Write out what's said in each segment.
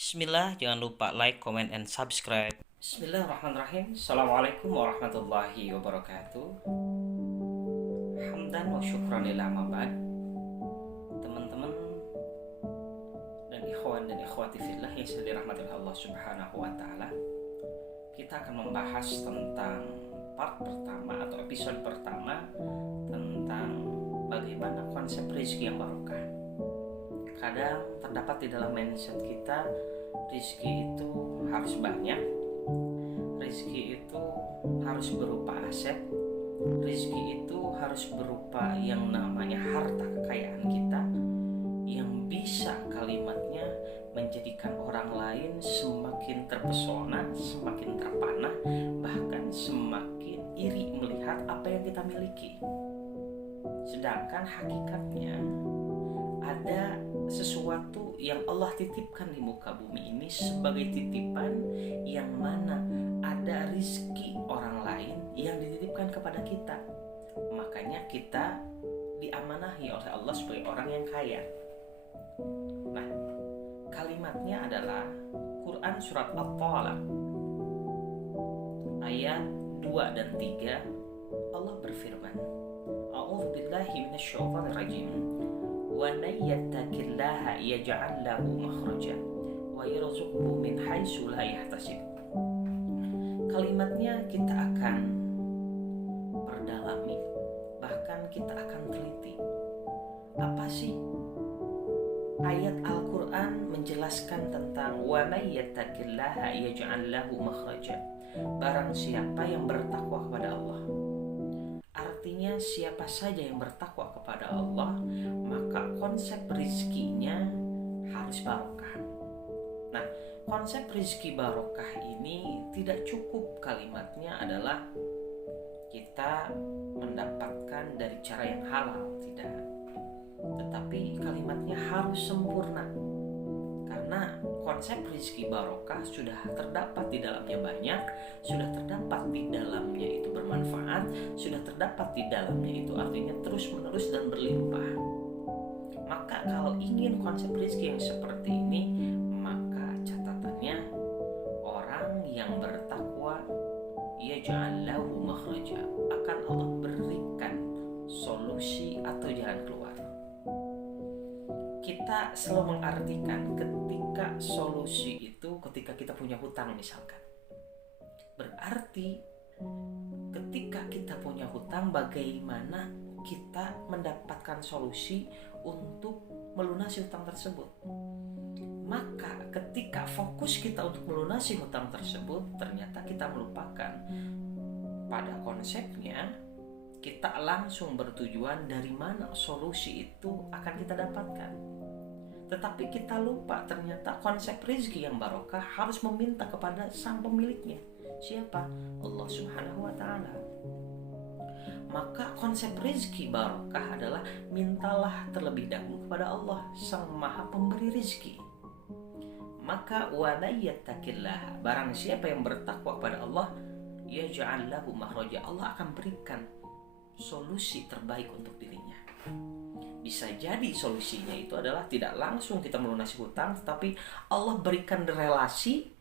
Bismillah, jangan lupa like, comment, and subscribe. Bismillahirrahmanirrahim. Assalamualaikum warahmatullahi wabarakatuh. Hamdan wa syukran lillah ma ba'd. Teman-teman dan ikhwan dan ikhwati fillah yang sedang dirahmati oleh Allah Subhanahu wa taala. Kita akan membahas tentang part pertama atau episode pertama tentang bagaimana konsep rezeki yang barokah. Kadang terdapat di dalam mindset kita, rezeki itu harus banyak, rezeki itu harus berupa aset, rezeki itu harus berupa yang namanya harta kekayaan kita, yang bisa kalimatnya menjadikan orang lain semakin terpesona, semakin terpana, bahkan semakin iri melihat apa yang kita miliki. Sedangkan hakikatnya ada sesuatu yang Allah titipkan di muka bumi ini sebagai titipan, yang mana ada rizki orang lain yang dititipkan kepada kita. Makanya kita diamanahi oleh Allah sebagai orang yang kaya. Nah, kalimatnya adalah Quran surat At-Talaq ayat 2 dan 3. Allah berfirman, A'udzubillahi minasyaitonir rajim. وَمَن يَتَّقِ اللَّهَ يَجْعَل لَّهُ مَخْرَجًا وَيَرْزُقْهُ مِنْ حَيْثُ لَا يَحْتَسِبُ. Kalimatnya kita akan perdalami, bahkan kita akan teliti. Apa sih ayat Al-Quran menjelaskan tentang وَمَن يَتَّقِ اللَّهَ يَجْعَل لَّهُ مَخْرَجًا? Barang siapa yang bertakwa kepada Allah. Artinya siapa saja yang bertakwa kepada Allah, maka konsep rizkinya harus barokah. Nah, konsep rizki barokah ini tidak cukup kalimatnya adalah kita mendapatkan dari cara yang halal, tidak. Tetapi kalimatnya harus sempurna. Karena konsep rizki barokah sudah terdapat di dalamnya banyak, sudah terdapat di dalamnya itu bermanfaat, sudah terdapat di dalamnya itu artinya terus menerus dan berlimpah. Maka kalau ingin konsep rizki yang seperti ini, maka catatannya orang yang bertakwa yaj'al lahu makhraja, akan Allah berikan solusi atau jalan keluar. Kita selalu mengartikan ketika solusi itu ketika kita punya hutang misalkan. Berarti ketika kita punya hutang, bagaimana kita mendapatkan solusi untuk melunasi hutang tersebut. Maka ketika fokus kita untuk melunasi hutang tersebut, ternyata kita melupakan pada konsepnya kita langsung bertujuan dari mana solusi itu akan kita dapatkan. Tetapi kita lupa ternyata konsep rezeki yang barokah harus meminta kepada sang pemiliknya. Siapa? Allah Subhanahu wa ta'ala. Maka konsep rezeki barokah adalah mintalah terlebih dahulu kepada Allah, sang maha pemberi rezeki. Maka wa may yattaqillah, barang siapa yang bertakwa kepada Allah, yaj'al lahu makhraja, Allah akan berikan solusi terbaik untuk dirinya. Bisa jadi solusinya itu adalah tidak langsung kita melunasi hutang, tetapi Allah berikan relasi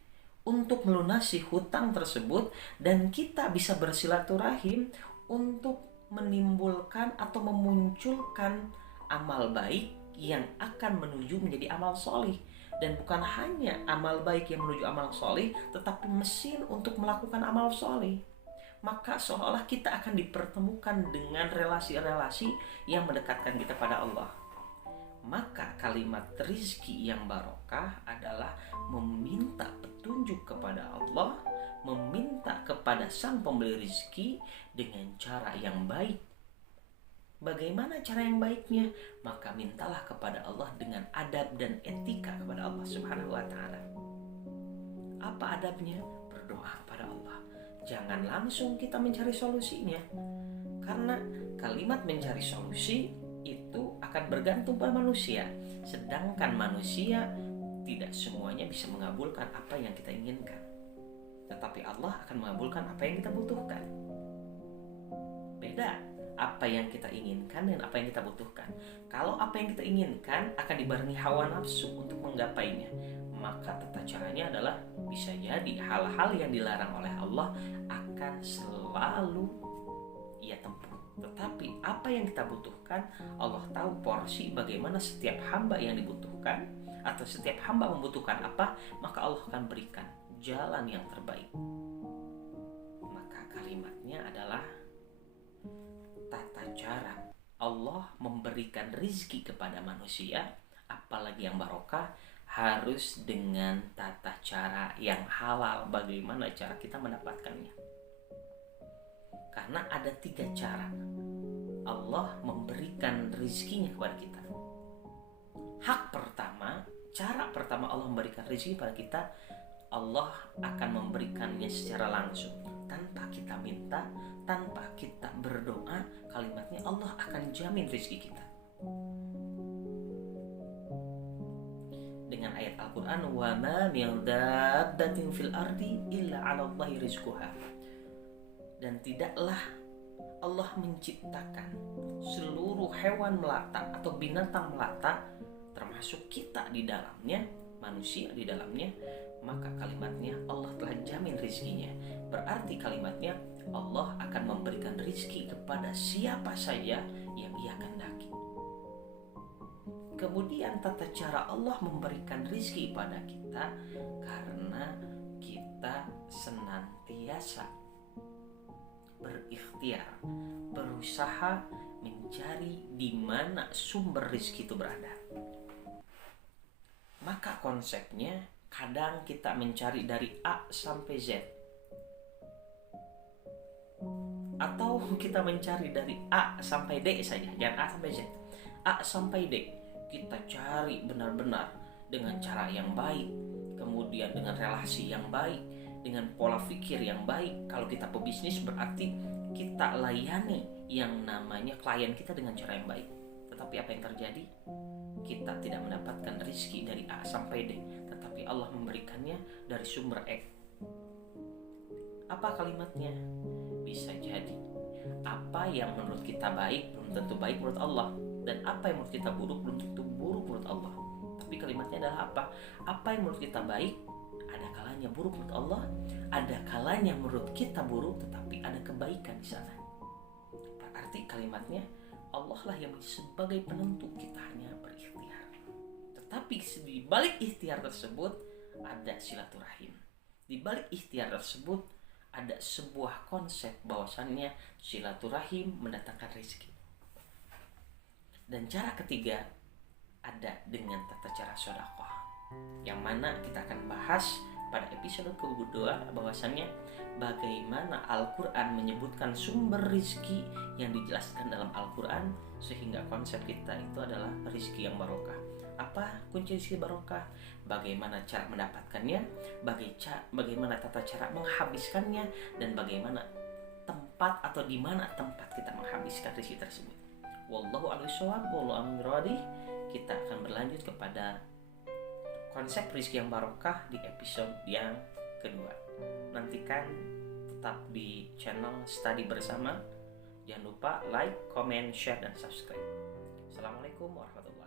untuk melunasi hutang tersebut, dan kita bisa bersilaturahim untuk menimbulkan atau memunculkan amal baik yang akan menuju menjadi amal solih. Dan bukan hanya amal baik yang menuju amal solih, tetapi mesin untuk melakukan amal solih. Maka seolah kita akan dipertemukan dengan relasi-relasi yang mendekatkan kita pada Allah. Maka kalimat rizki yang barokah adalah meminta petunjuk kepada Allah, meminta kepada sang pemberi rizki dengan cara yang baik. Bagaimana cara yang baiknya? Maka mintalah kepada Allah dengan adab dan etika kepada Allah Subhanahu wa ta'ala. Apa adabnya? Berdoa kepada Allah. Jangan langsung kita mencari solusinya, karena kalimat mencari solusi itu akan bergantung pada manusia. Sedangkan manusia tidak semuanya bisa mengabulkan apa yang kita inginkan, tetapi Allah akan mengabulkan apa yang kita butuhkan. Beda apa yang kita inginkan dan apa yang kita butuhkan. Kalau apa yang kita inginkan akan dibarengi hawa nafsu untuk menggapainya, maka tetap adalah bisa jadi hal-hal yang dilarang oleh Allah akan selalu ia tempuh. Tetapi apa yang kita butuhkan, Allah tahu porsi bagaimana setiap hamba yang dibutuhkan, atau setiap hamba membutuhkan apa, maka Allah akan berikan jalan yang terbaik. Maka kalimatnya adalah tata cara Allah memberikan rizki kepada manusia, apalagi yang barokah, harus dengan tata cara yang halal. Bagaimana cara kita mendapatkannya? Karena ada 3 cara Allah memberikan rizkinya kepada kita. Cara pertama Allah memberikan rizki kepada kita, Allah akan memberikannya secara langsung, tanpa kita minta, tanpa kita berdoa. Kalimatnya Allah akan jamin rizki kita dengan ayat Al-Quran, wa ma min dabbatin fil ardi illa 'ala Allahi rizquha. Dan tidaklah Allah menciptakan seluruh hewan melata atau binatang melata, termasuk kita di dalamnya, manusia di dalamnya, maka kalimatnya Allah telah jamin rizkinya. Berarti kalimatnya Allah akan memberikan rizki kepada siapa saja yang ia kehendaki. Kemudian tata cara Allah memberikan rizki pada kita karena kita senantiasa berikhtiar, berusaha mencari di mana sumber rizki itu berada. Maka konsepnya kadang kita mencari dari A sampai Z, atau kita mencari dari A sampai D saja, jangan A sampai Z. A sampai D kita cari benar-benar dengan cara yang baik, kemudian dengan relasi yang baik, dengan pola pikir yang baik. Kalau kita pebisnis berarti kita layani yang namanya klien kita dengan cara yang baik. Tetapi apa yang terjadi? Kita tidak mendapatkan rizki dari A sampai D, tetapi Allah memberikannya dari sumber E. Apa kalimatnya? Bisa jadi apa yang menurut kita baik belum tentu baik menurut Allah, dan apa yang menurut kita buruk belum tentu buruk menurut Allah. Tapi kalimatnya adalah apa? Apa yang menurut kita baik, ada kalanya buruk menurut Allah, ada kalanya menurut kita buruk, tetapi ada kebaikan di sana. Berarti kalimatnya Allah lah yang sebagai penentu, kita hanya berikhtiar. Tetapi di balik ikhtiar tersebut ada silaturahim. Di balik ikhtiar tersebut ada sebuah konsep bahwasannya silaturahim mendatangkan rezeki. Dan cara ketiga ada dengan tata cara sedekah, yang mana kita akan bahas pada episode kedua bahwasannya bagaimana Al-Quran menyebutkan sumber rizki yang dijelaskan dalam Al-Quran, sehingga konsep kita itu adalah rizki yang barokah. Apa kunci rizki barokah? Bagaimana cara mendapatkannya, bagaimana tata cara menghabiskannya, dan bagaimana tempat atau di mana tempat kita menghabiskan rizki tersebut. Wallahu a'lam bishawab, wallahu a'lam bishawab. Kita akan berlanjut kepada konsep rizki yang barokah di episode yang kedua. Nantikan tetap di channel Study Bersama. Jangan lupa like, comment, share, dan subscribe. Assalamualaikum warahmatullahi wabarakatuh.